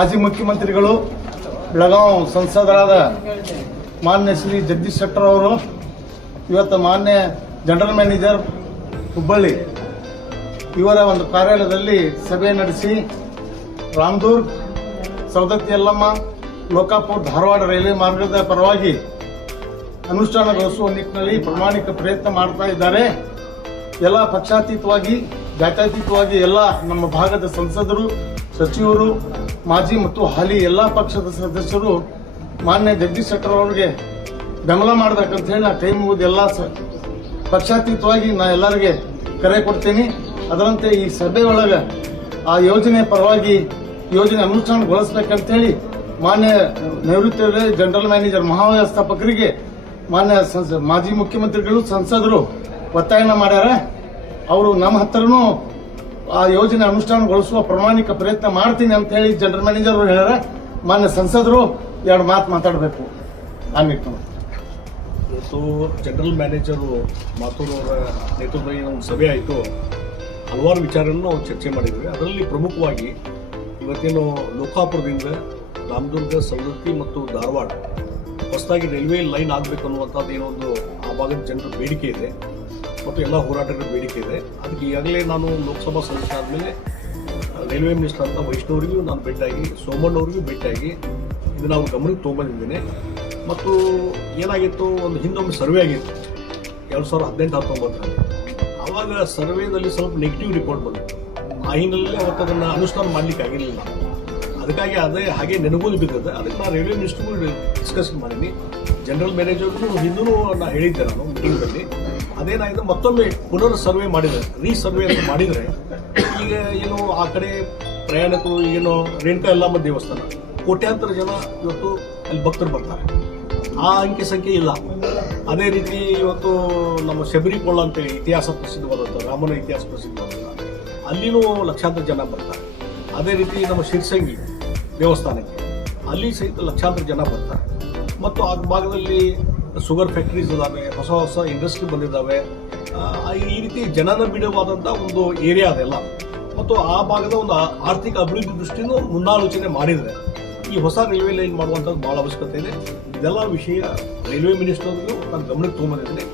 ಮಾಜಿ ಮುಖ್ಯಮಂತ್ರಿಗಳು ಬೆಳಗಾವ್ ಸಂಸದರಾದ ಮಾನ್ಯ ಶ್ರೀ ಜಗದೀಶ್ ಶೆಟ್ಟರ್ ಅವರು, ಇವತ್ತು ಮಾನ್ಯ ಜನರಲ್ ಮ್ಯಾನೇಜರ್ ಹುಬ್ಬಳ್ಳಿ ಇವರ ಒಂದು ಕಾರ್ಯಾಲಯದಲ್ಲಿ ಸಭೆ ನಡೆಸಿ ರಾಮದೂರ್ ಸವದತ್ತಿ ಯಲ್ಲಮ್ಮ, ಲೋಕಾಪುರ್, ಧಾರವಾಡ ರೈಲ್ವೆ ಮಾರ್ಗದ ಪರವಾಗಿ ಅನುಷ್ಠಾನಗೊಳಿಸುವ ನಿಟ್ಟಿನಲ್ಲಿ ಪ್ರಾಮಾಣಿಕ ಪ್ರಯತ್ನ ಮಾಡ್ತಾ ಇದ್ದಾರೆ. ಎಲ್ಲ ಪಕ್ಷಾತೀತವಾಗಿ, ಜಾತ್ಯಾತೀತವಾಗಿ ಎಲ್ಲ ನಮ್ಮ ಭಾಗದ ಸಂಸದರು, ಸಚಿವರು ಮಾಜಿ ಮತ್ತು ಹಾಲಿ ಎಲ್ಲ ಪಕ್ಷದ ಸದಸ್ಯರು ಮಾನ್ಯ ಜಗದೀಶ್ ಶೆಟ್ಟರ್ ಅವರಿಗೆ ಬೆಂಬಲ ಮಾಡ್ಬೇಕಂತ ಹೇಳಿ ನಾ ಕೈ ಮುಗಿದು ಎಲ್ಲ ಪಕ್ಷಾತೀತವಾಗಿ ನಾ ಎಲ್ಲರಿಗೆ ಕರೆ ಕೊಡ್ತೀನಿ. ಅದರಂತೆ ಈ ಸಭೆಯೊಳಗೆ ಆ ಯೋಜನೆ ಪರವಾಗಿ ಯೋಜನೆ ಅನುಷ್ಠಾನಗೊಳಿಸ್ಬೇಕಂತ ಹೇಳಿ ಮಾನ್ಯ ನೈಋತ್ಯ ಜನರಲ್ ಮ್ಯಾನೇಜರ್ ಮಹಾವ್ಯವಸ್ಥಾಪಕರಿಗೆ ಮಾನ್ಯ ಮಾಜಿ ಮುಖ್ಯಮಂತ್ರಿಗಳು, ಸಂಸದರು ಒತ್ತಾಯನ ಮಾಡ್ಯಾರ. ಅವರು ನಮ್ಮ ಹತ್ರನೂ ಆ ಯೋಜನೆ ಅನುಷ್ಠಾನಗೊಳಿಸುವ ಪ್ರಾಮಾಣಿಕ ಪ್ರಯತ್ನ ಮಾಡ್ತೀನಿ ಅಂತ ಹೇಳಿ ಜನರಲ್ ಮ್ಯಾನೇಜರ್ ಅವರು ಹೇಳ್ಯಾರ. ಮಾನ್ಯ ಸಂಸದರು, ಎರಡು ಮಾತು ಮಾತಾಡಬೇಕು. ಆ ಇವತ್ತು ಜನರಲ್ ಮ್ಯಾನೇಜರು ಅವರ ನೇತೃತ್ವದಲ್ಲಿ ಒಂದು ಸಭೆ ಆಯಿತು. ಹಲವಾರು ವಿಚಾರಗಳನ್ನು ನಾವು ಚರ್ಚೆ ಮಾಡಿದ್ವಿ ಅದರಲ್ಲಿ ಪ್ರಮುಖವಾಗಿ ಇವತ್ತೇನು ಲೋಕಾಪುರದಿಂದ ರಾಮದುರ್ಗ ಸವದತ್ತಿ ಮತ್ತು ಧಾರವಾಡ ಹೊಸದಾಗಿ ರೈಲ್ವೆ ಲೈನ್ ಆಗಬೇಕು ಅನ್ನುವಂಥದ್ದು ಏನೋ ಒಂದು ಆ ಭಾಗದ ಜನರ ಬೇಡಿಕೆ ಇದೆ. ಮತ್ತು ಎಲ್ಲ ಹೋರಾಟಗಳ ಬೇಡಿಕೆ ಇದೆ. ಅದಕ್ಕೆ ಈಗಾಗಲೇ ನಾನು ಲೋಕಸಭಾ ಸದಸ್ಯ ಆದಮೇಲೆ ರೈಲ್ವೆ ಮಿನಿಸ್ಟರ್ ಅಂತ ವೈಷ್ಣವರಿಗೂ ನಾನು ಭೇಟಿಯಾಗಿ, ಸೋಮಣ್ಣವ್ರಿಗೂ ಭೇಟಿಯಾಗಿ ಇದು ನಾವು ಗಮನಕ್ಕೆ ತೊಗೊಂಬಂದಿದ್ದೇನೆ. ಮತ್ತು ಏನಾಗಿತ್ತು, ಒಂದು ಹಿಂದೊಮ್ಮೆ ಸರ್ವೆ ಆಗಿತ್ತು. ಎರಡು ಸಾವಿರದ ಹದಿನೆಂಟು, ಹತ್ತೊಂಬತ್ತರಲ್ಲಿ. ಆವಾಗ ಸರ್ವೆನಲ್ಲಿ ಸ್ವಲ್ಪ ನೆಗೆಟಿವ್ ರಿಪೋರ್ಟ್ ಬಂತು ಆ ಹಿನ್ನೆಲೆಯಲ್ಲಿ ಅವತ್ತು ಅದನ್ನು ಅನುಷ್ಠಾನ ಮಾಡಲಿಕ್ಕೆ ಆಗಿರಲಿಲ್ಲ. ಅದಕ್ಕಾಗಿ ಅದೇ ಹಾಗೆ ನೆನಗೂ ಬಿದ್ದದೆ ಅದಕ್ಕೆ ನಾನು ರೈಲ್ವೆ ಮಿನಿಸ್ಟರ್ಗೂ ಡಿಸ್ಕಸ್ ಮಾಡೀನಿ ಜನರಲ್ ಮ್ಯಾನೇಜರ್ಗೂ ಹಿಂದೂ ನಾನು ಹೇಳಿದ್ದೆ ನಾನು ಮೀಟಿಂಗ್ನಲ್ಲಿ ಅದೇನಾಗಿದೆ ಮತ್ತೊಮ್ಮೆ ಪುನರ್ ಸರ್ವೆ ಮಾಡಿದರೆ ರೀಸರ್ವೆ ಅಂತ ಮಾಡಿದರೆ, ಈಗ ಏನು ಆ ಕಡೆ ಪ್ರಯಾಣಿಕರು ಏನು ರೇಣುಕಾ ಎಲ್ಲಮ್ಮ ದೇವಸ್ಥಾನ. ಕೋಟ್ಯಾಂತರ ಜನ ಇವತ್ತು ಅಲ್ಲಿ ಭಕ್ತರು ಬರ್ತಾರೆ. ಆ ಅಂಕಿ ಸಂಖ್ಯೆ ಇಲ್ಲ. ಅದೇ ರೀತಿ ಇವತ್ತು ನಮ್ಮ ಶಬರಿಕೊಳ್ಳ ಅಂತೇಳಿ ಇತಿಹಾಸ ಪ್ರಸಿದ್ಧವಾದಂಥ, ರಾಮನ ಇತಿಹಾಸ ಪ್ರಸಿದ್ಧವಾದಂಥ, ಅಲ್ಲಿನೂ ಲಕ್ಷಾಂತರ ಜನ ಬರ್ತಾರೆ. ಅದೇ ರೀತಿ ನಮ್ಮ ಶಿರ್ಸಂಗಿ ದೇವಸ್ಥಾನಕ್ಕೆ, ಅಲ್ಲಿ ಸಹಿತ ಲಕ್ಷಾಂತರ ಜನ ಬರ್ತಾರೆ. ಮತ್ತು ಆ ಭಾಗದಲ್ಲಿ ಶುಗರ್ ಫ್ಯಾಕ್ಟ್ರೀಸ್ ಇದಾವೆ, ಹೊಸ ಹೊಸ ಇಂಡಸ್ಟ್ರಿ ಬಂದಿದ್ದಾವೆ ಈ ರೀತಿ ಜನನ ಬಿಡುವಾದಂಥ ಒಂದು ಏರಿಯಾ ಅದೆಲ್ಲ ಮತ್ತು ಆ ಭಾಗದ ಒಂದು ಆರ್ಥಿಕ ಅಭಿವೃದ್ಧಿ ದೃಷ್ಟಿನೂ ಮುನ್ನಾಲೋಚನೆ ಮಾಡಿದರೆ ಈ ಹೊಸ ರೈಲ್ವೆ ಲೈನ್ ಮಾಡುವಂಥದ್ದು ಭಾಳ ಅವಶ್ಯಕತೆ ಇದೆ. ಇದೆಲ್ಲ ವಿಷಯ ರೈಲ್ವೆ ಮಿನಿಸ್ಟರ್ಗೂ ನಾನು ಗಮನಕ್ಕೆ ತೊಗೊಂಡಿದ್ದೀನಿ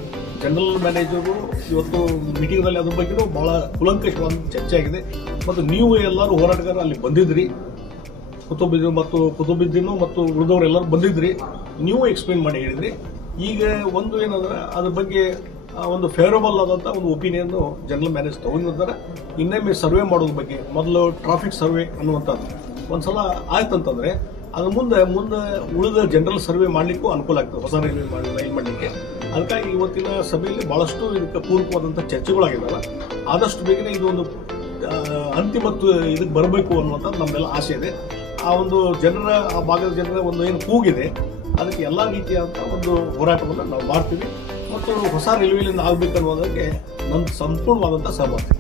ಜನರಲ್ ಮ್ಯಾನೇಜರು ಇವತ್ತು ಮೀಟಿಂಗ್ನಲ್ಲಿ ಅದ್ರ ಬಗ್ಗೆಯೂ ಭಾಳ ಕುಲಂಕಷವಾದ ಚರ್ಚೆ ಆಗಿದೆ. ಮತ್ತು ನೀವು ಎಲ್ಲರೂ ಹೋರಾಟಗಾರರು ಅಲ್ಲಿ ಬಂದಿದ್ರಿ. ಕುತುಬಿದ್ದು ಮತ್ತು ಕುತುಬಿದ್ದೀನು ಮತ್ತು ಉಳಿದವರೆಲ್ಲರೂ ಬಂದಿದ್ರಿ. ನೀವು ಎಕ್ಸ್ಪ್ಲೇನ್ ಮಾಡಿ ಹೇಳಿದ್ರಿ. ಈಗ ಒಂದು ಏನಂದ್ರೆ ಅದ್ರ ಬಗ್ಗೆ ಒಂದು ಫೇವರಬಲ್ ಆದಂಥ ಒಂದು ಒಪಿನಿಯನ್ ಜನರಲ್ ಮ್ಯಾನೇಜ್ ತಗೊಂಡಿದ್ದಾರೆ ಇನ್ನೊಮ್ಮೆ ಸರ್ವೆ ಮಾಡೋದ್ರ ಬಗ್ಗೆ ಮೊದಲು ಟ್ರಾಫಿಕ್ ಸರ್ವೆ ಅನ್ನುವಂಥದ್ದು. ಒಂದ್ಸಲ ಆಯ್ತಂತಂದ್ರೆ ಅದ್ರ ಮುಂದೆ ಮುಂದೆ ಉಳಿದ ಜನರಲ್ ಸರ್ವೆ ಮಾಡ್ಲಿಕ್ಕೂ ಅನುಕೂಲ ಆಗ್ತದೆ ಹೊಸ ರೈಲ್ವೆ ಲೈನ್ ಮಾಡಲಿಕ್ಕೆ. ಅದಕ್ಕಾಗಿ ಇವತ್ತಿನ ಸಭೆಯಲ್ಲಿ ಬಹಳಷ್ಟು ಇದಕ್ಕೆ ಪೂರಕವಾದಂಥ ಚರ್ಚೆಗಳಾಗಿದ್ದಾವೆ ಆದಷ್ಟು ಬೇಗನೆ ಇದು ಒಂದು ಆ, ಅಂತಿಮ ಇದಕ್ಕೆ ಬರಬೇಕು ಅನ್ನುವಂಥದ್ದು ನಮ್ಮೆಲ್ಲ ಆಸೆ ಇದೆ. ಆ ಒಂದು ಜನರ ಆ ಭಾಗದ ಜನರ ಒಂದು ಏನು ಕೂಗಿದೆ ಅದಕ್ಕೆ ಎಲ್ಲ ರೀತಿಯಾದಂಥ ಒಂದು ಹೋರಾಟವನ್ನು ನಾವು ಮಾಡ್ತೀವಿ. ಮತ್ತು ಹೊಸ ರೈಲ್ವೆ ಆಗಬೇಕನ್ನುವುದಕ್ಕೆ ನಮ್ಮ ಸಂಪೂರ್ಣವಾದಂಥ ಸಹಮತಿ.